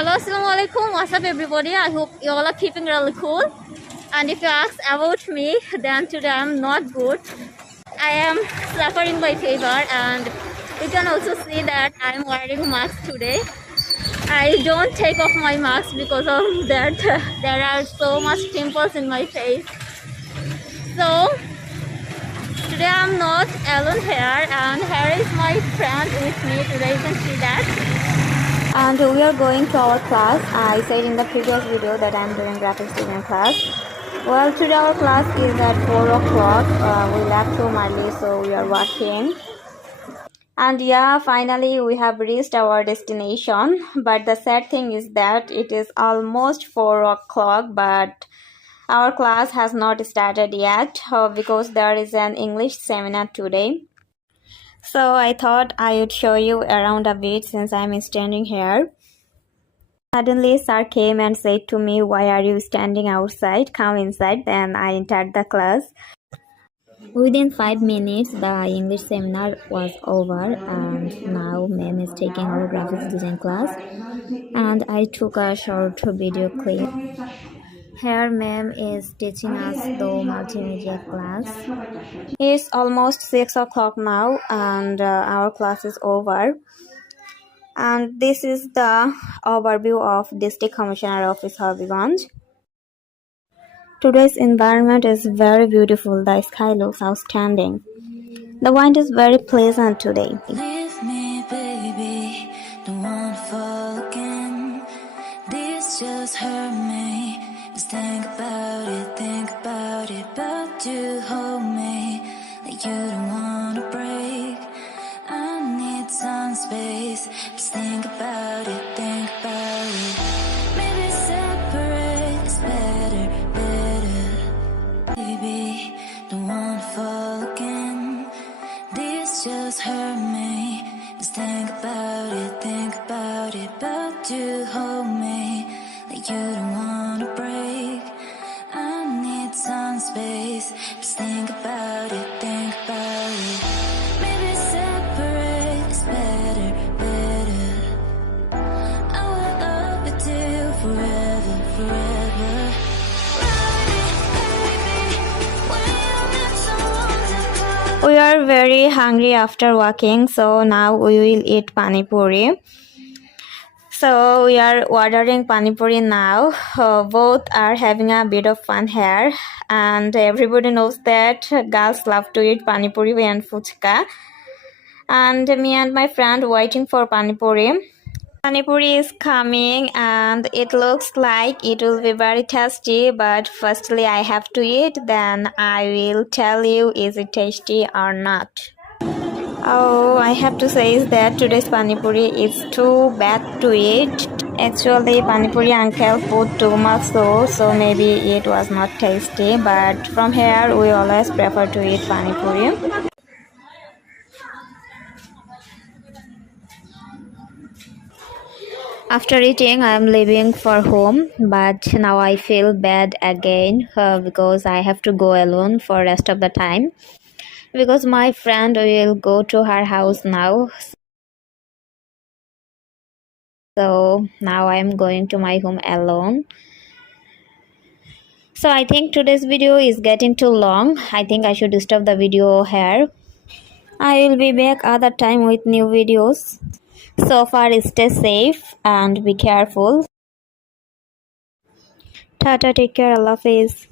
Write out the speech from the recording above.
Hello, assalamualaikum. What's up, everybody? I hope you all are keeping really cool. And if you ask about me, then today I'm not good. I am suffering by fever, and you can also see that I'm wearing mask today. I don't take off my mask because of that. There are so much pimples in my face. So today I'm not alone here, and here is my friend with me today. You can see that. And we are going to our class. I said in the previous video that I'm doing graphics design class. Well, today our class is at 4 o'clock. We left home early, so we are walking. And yeah, finally we have reached our destination. But the sad thing is that it is almost 4 o'clock, but our class has not started yet because there is an English seminar today. So I thought I would show you around a bit since I'm standing here. Suddenly sir came and said to me, "Why are you standing outside? Come inside." Then I entered the class. Within 5 minutes the English seminar was over, and now ma'am is taking our graphics design class, and I took a short video clip. Here ma'am is teaching us the multimedia class. It's almost 6 o'clock now, and our class is over. And this is the overview of District Commissioner Office, Habiganj. Today's environment is very beautiful. The sky looks outstanding. The wind is very pleasant today. Leave me, baby, don't wanna fall again. This just hurt me. Just think about it, but you hold me like you don't wanna break. I need some space. Just think about it, Maybe separate is better. Baby, don't wanna fall again. This just hurt me. Just think about it, but you hold me like you don't wanna break. I need some space. Just think about it, Maybe separate is better. I will love you till forever. We are very hungry after walking, so now we will eat pani puri. So we are ordering pani puri now. Both are having a bit of fun here, and everybody knows that girls love to eat pani puri and fuchka. And me and my friend waiting for pani puri. Pani puri is coming, and it looks like it will be very tasty, but firstly I have to eat, then I will tell you is it tasty or not. Oh, I have to say is that today's pani puri is too bad to eat. Actually, pani puri uncle put too much sauce, so maybe it was not tasty, but from here we always prefer to eat pani puri. After eating, I am leaving for home, but now I feel bad again because I have to go alone for rest of the time. Because my friend will go to her house now. So now I am going to my home alone. So I think today's video is getting too long. I think I should stop the video here. I will be back other time with new videos. So far, stay safe and be careful. Tata, take care, Allah Hafiz.